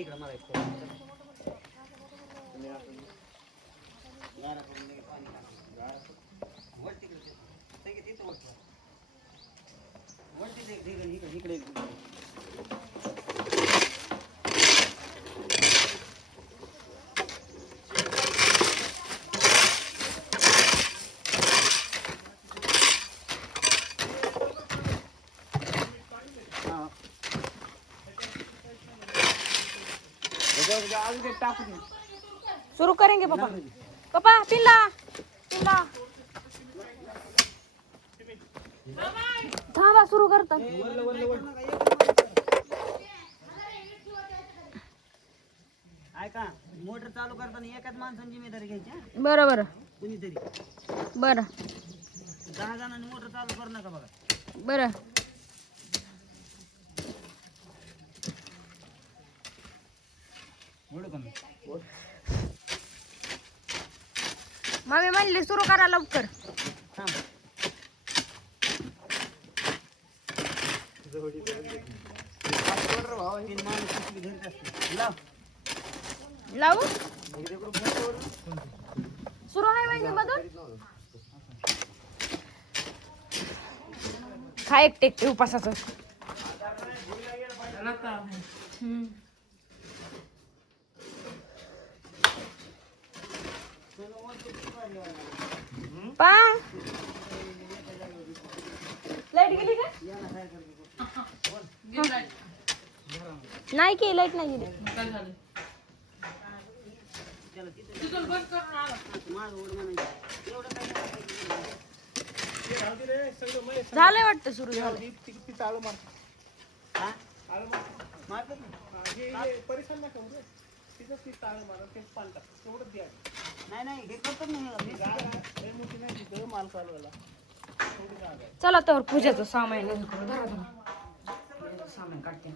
तिकडे मला इकडे शुरू करेंगे पापा. पापा पिल्ला पिल्ला थांबा सुरू करतात. ऐका मोटर चालू करताना एकाच माणसाने जिम्मेदारी घ्यायची. बरं बरं कुणीतरी बरं 10 जणांनी मोटर चालू करू नका बघा. बरं. मम्मी म्हणली सुरू करा लवकर. लावू सुरू आहे म्हणजे बदल खा एक टेक उपासाचं. पा लाईट गेली का? नाही की लाईट नाही गेली. झालंय वाटतं सुरू झालं. चला तर पूजाचं सामान सामान काढते.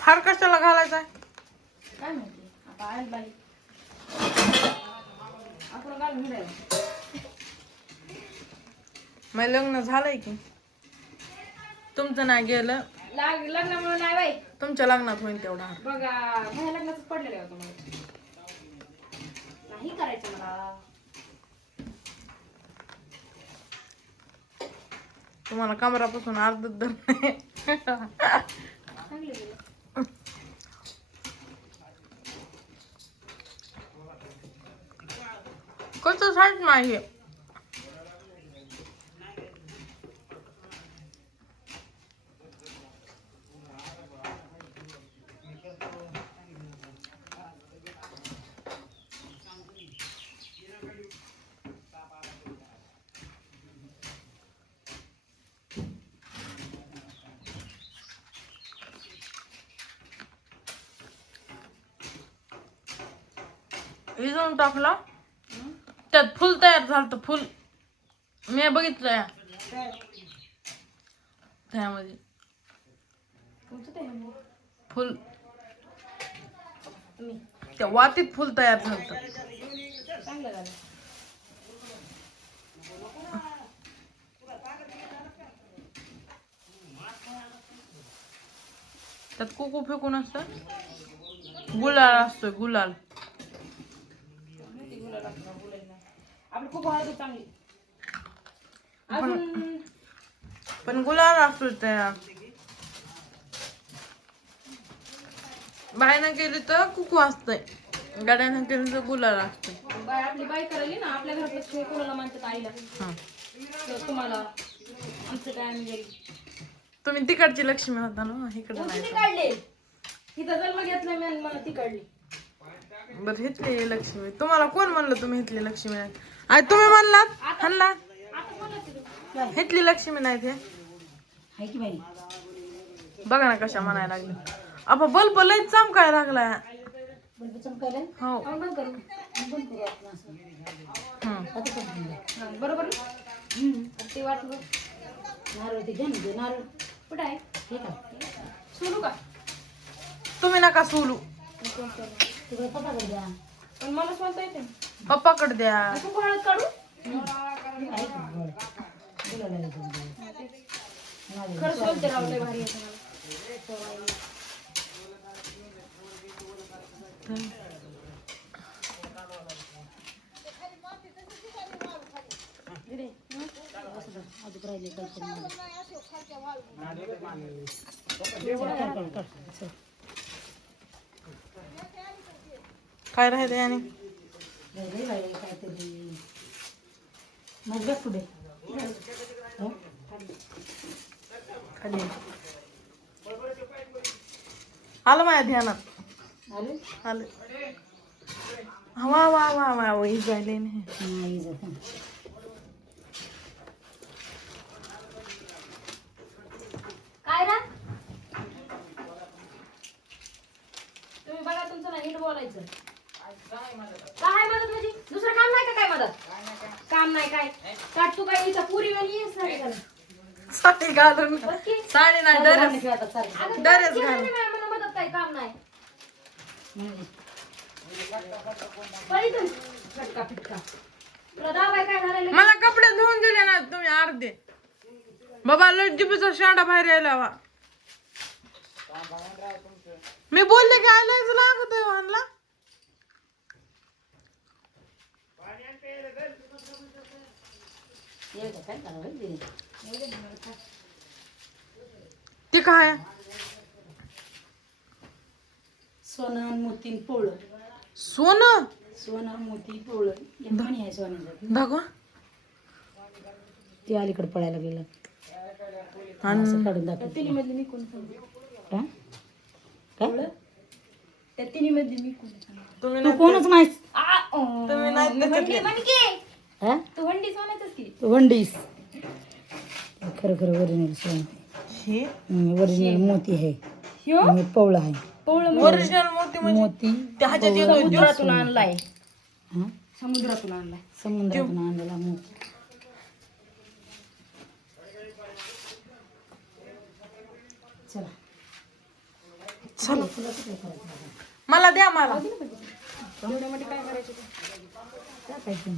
हार कशाला घालायचा? काय माहिती आता आयल बाई आपण घालून हिंडायला. मग लग्न झालंय की तुमचं नाही गेलं. लग्नामुळे नाही बाई. तुमच्या लग्नात होईल तेवढा हार. बघा माझ्या लग्नाच पडलेलं आहे तुम्हाला नाही करायचं मला. तुम्हाला कमरापासून अर्ध धर नाही. चांगले गेलं. कसं साईट नाही. विजवून टाकला त्यात फुल तयार झालं. फुल मी बघितलंय त्यामध्ये फुल त्या वातीत फुल तयार झालं. चांगलं झालं. त्यात कुकू फेकून असतं. गुलाल असतोय गुलाल. आपली खूप हळद चांगली अजून पण गुलाल असतो त्या बायनं केली तर कुकू असतंय. गाड्यानं केली तर गुलाल असतोय. आपली बाई करायली ना आपल्या घरात कोणाला म्हणतात आईला. तुम्हाला आमचं काय आम्ही गेली. तुम्ही तिकडची लक्ष्मी होता ना इकडे नाही. काढले तिथं जन्म घेतला मी मला ती काढली. बरं हितली लक्ष्मी. तुम्हाला कोण म्हणलं तुम्ही हितली लक्ष्मी नाही? आई तुम्ही म्हणलात हल्ला हितली लक्ष्मी नाही ते. हाय की बाई बघा ना कशा म्हणायला लागले. आप बल्ब लय चमकायला लागलाय. बल्ब चमकायला हो बंद करू बंद करू आपण असं बरोबर. ते वाटलं नारळ ते घ्या ना. नारळ कुठं आहे हे का सोलू का? तुम्ही नका सोलू. तिकडे पटाकडे द्या पण मला सोलता येते. पप्पाकडे द्या. नको हळद काढू खरंच बोलते राव, लय भारी येतं मला. अजून राहिले काहीतरी काय राहिले आणि काहीतरी मग बघ पुढे खाली आलं माझ्या ध्यानात आले आलं. वा वा वा वा वा जायले नाही जात काय ना तुम्ही बघा तुमचं ना नीट बोलायचं. काय मदत म्हणजे दुसरं काम नाही का? काय मदत काम नाही काय काट तू काय इथं पुरी वेळी येस नाही का? साडी घालून बघकी. साडी नाही अगं, ड्रेस ड्रेस घाल. मला मदत काय काम नाही. पळीतून फटका फिटका तुला दाबाय काय झालं? मला कपडे धुवून दिले ना तुम्ही अर्धे. बाबा लज्जीबीचा शांडा बाहेर यायला वा. मी बोलले की आयलाच लागत आहे वाहनला. ते काय सोनं मोती पोळ सोनं सोनं मोती पोळ म्हणी आहे सोन्याचं. दाखवा. ते अलीकडे पळायला गेलं आणि असं काढून दाखव. तुम्ही तू कोणच नाही तुम्ही नाही हा? तू वंडीस खरं खरं ओरिजिनल सोनं हे ओरिजिनल मोती आहे आणि पवळा आहे. ओरिजिनल मोती म्हणजे मोती त्या ह्याच्यात येतो समुद्रातून आणलाय. समुद्रातून आणलेला मोती. चला चला मला द्या मला. टाकायचं.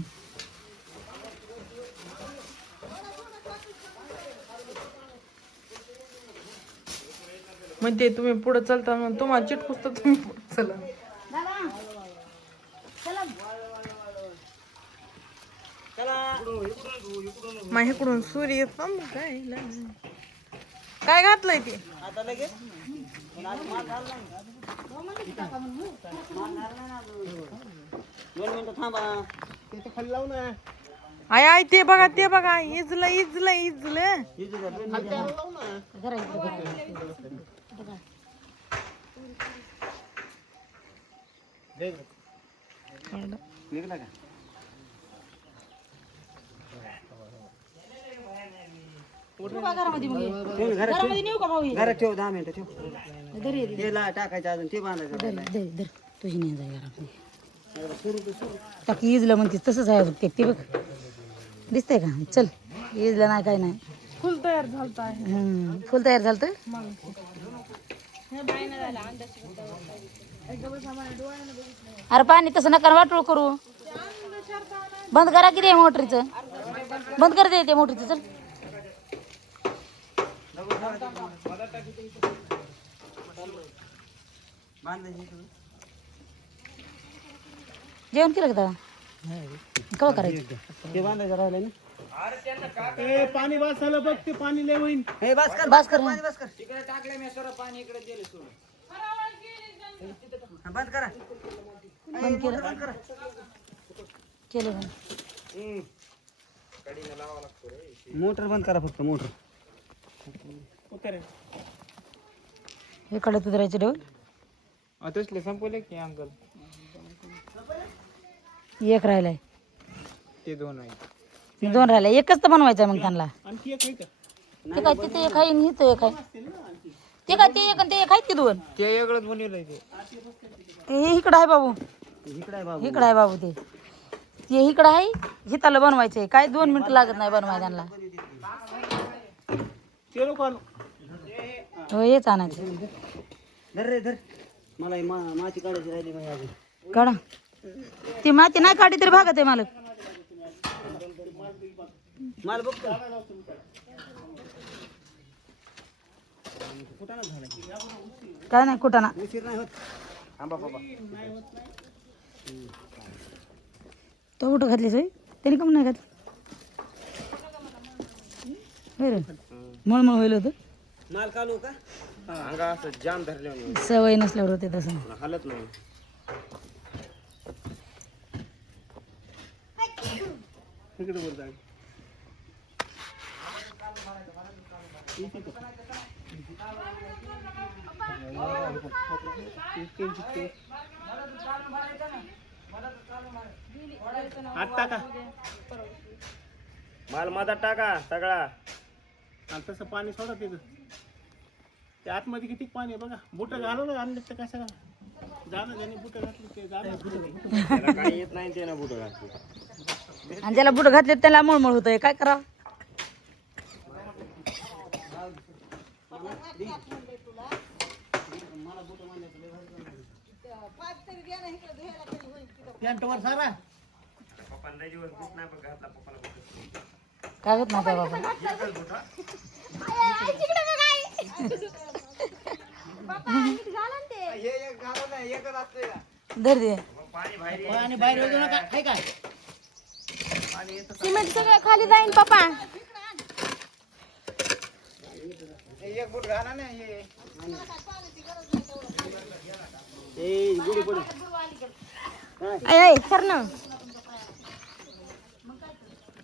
म्हणजे तुम्ही पुढे चलता मग तुम्हाला चिटकूस तर तुम्ही पुढे चला. मग इकडून सूर्य येतो मग काय काय घातलंय ते आता लगेच पण आज माल झाला नाही. 2 मिनिटं थांबा. ते खाली लावू ना. आय आय ते बघा इजलं इजलं इजलं. निघला का? घरात ठेव 10 मिनिटं ठेव. ते टाकायचं अजून ते बांधायचं. तुझी नाही जाय घरामध्ये टाकी इजलं म्हणते तसंच आहे बघ ते बघ दिसतंय का? चल इजलं नाही काय नाही. फुल तयार झालत आहे. फुल तयार झालं. अरे पाणी तसं नका वाटोळ करू. बंद करा की रे मोटरीचं. बंद कर दे ते मोटरीचं. चल जेवण केलं का कवा करायचं? ते बांधायचं राहिलं ना. पाणी बस झालं बघ ते पाणी लय होईन. हे बस कर बस कर. पाणी बस कर. तिकडे टाकले मी सरळ पाणी इकडे गेले सोडून. बंद करा. बंद केलं बंद करा. केलं का? मोटर बंद करा फक्त मोटर. हे कडे उतरायचे डोल तसले संपवले की अंकल एक राहिलाय. ते 2 आहे. 2 राहिलाय. एकच तर बनवायचं मग त्यांना. आणखी एक आहे का? ते काय तिथे एक आहे आणि इथं एक आहे. ते काय ते एक आणि ते एक आहेत की 2. ते वेगळंच बनवलंय ते. ते इकडं आहे बाबू. इकडे आहे बाबू. इकडं आहे बाबू. ते इकडं आहे. हिताला बनवायचंय. काय 2 मिनिटं लागत नाही बनवाय त्यांना. ते लोक आणू. हो हेच आणायचं. धर रे धर. मला माती काढायची राहिली माझी अजून. काढा ती माती नाही काढली तरी भागत आहे मालक. माल बघतो कुठं झालं काय नाही कुठं ना. उशीर नाही होत. आंबा बाबा तो कुठं घातलीस होय? त्याने कम नाही घातली बरं मळमळ होईल होतं. माल कालू का अंगा असं जाम धरले सवय नसल्यावर होते तसं. हालत नाही. तिकडे वर जाईल. आत्ता का माल मधात टाका सगळा. आणि तसं पाणी सोडा तिथं. ते आतमध्ये किती पाणी आहे बघा. बुट घालवलं आणले तर कशाला जाणं ज्याने बुट घातली ते जाणं. त्याला काही येत नाही ते ना बुट घातली. आणि ज्याला बुट घातले त्याला मळमळ होतंय. काय करावं? पॅन्टवर सारा काय होत नाही काय बाबा. धर दे. आणि बाहेर येऊ नका. आहे काय सिमेंट सगळं खाली जाईन पप्पा. एक बुट घाला ना हे गुडी पडू. ऐ सर ना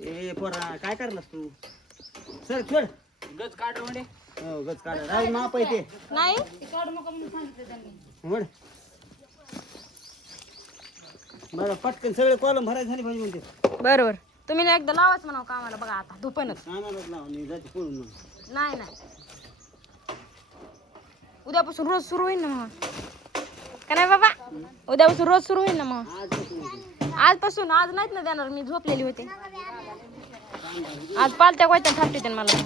ए पोरा काय करलास तू? सर छोड गज काढ म्हणजे. हो गज काढ. राज माप आहे ते. नाही म्हण बरं पटकन सगळे कॉलम भरायचे झाले पाहिजे म्हणते. बरोबर. तुम्ही ना एकदा लावाच म्हणावं कामाला. बघा आता धुपणच कामालाच लावा मी जाते पळून मग. नाही नाही उद्यापासून रोज सुरू होईल ना मग. का नाही बाबा? उद्यापासून रोज सुरू होईल ना मग. आजपासून. आज नाहीत ना देणार. मी झोपलेली होते. आज पालत्या कोयत्या थापते मला.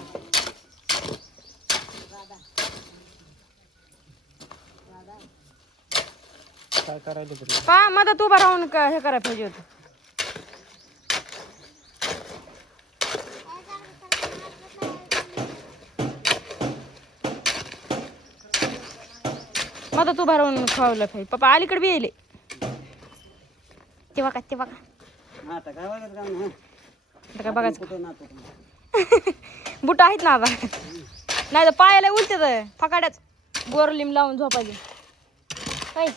काय करायचं तरी. पा मदत उभा राहून हे करायला पाहिजे होतं. मदत उभा राहून खावलं पाहिजे. पप्पा अलीकडे बी येईल. तेव्हा का तेव्हा का आता काय वाटत काम नाही. आता काय बघायचं. कुठं नातो बुट आहेत ना आता. नाही तर पायाला उलते फकाड्याच बोरलिम लावून झोपायचे. काय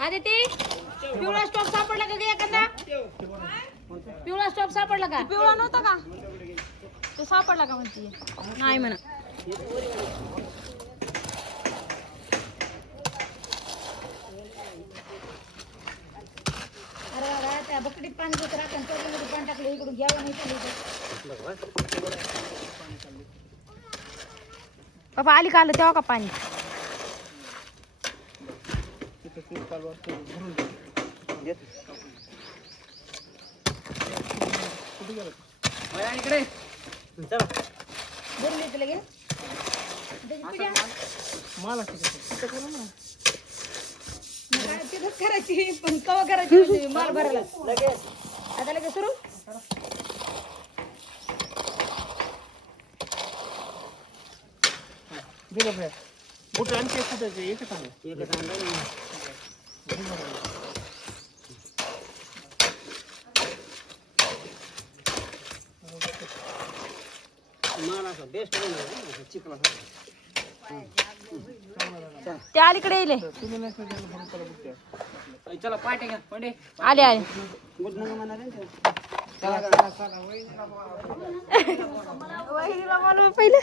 आधी ते पिवळा स्टॉप सापडला का ग एखादा? पिवळा स्टॉप सापडला का? पिवळा नव्हता का? तो सापडला का म्हणते? नाही म्हणा. अरे बाबा त्या बकडीत पाणी होतं राखण त्याच्यामध्ये पाणी टाकलं इकडून घ्यावं नाही चालू. बाबा आली का आलं तेव्हा का पाणी? इकडे चला. बोलून येते लगे. काय तिथंच करायची पण कवा करायची म्हणजे मार भरायला लगेच. आता लगेच सुरू. बुट आणखी एकच आहे. एकच आणलं. माल असा बेस्ट बनवला चिकला. ते अलीकडे येईल. चला पाट्या घ्या पंडे. आले आले. गुड नंबर म्हणा रे. वहिनीला बोलवा पहिले.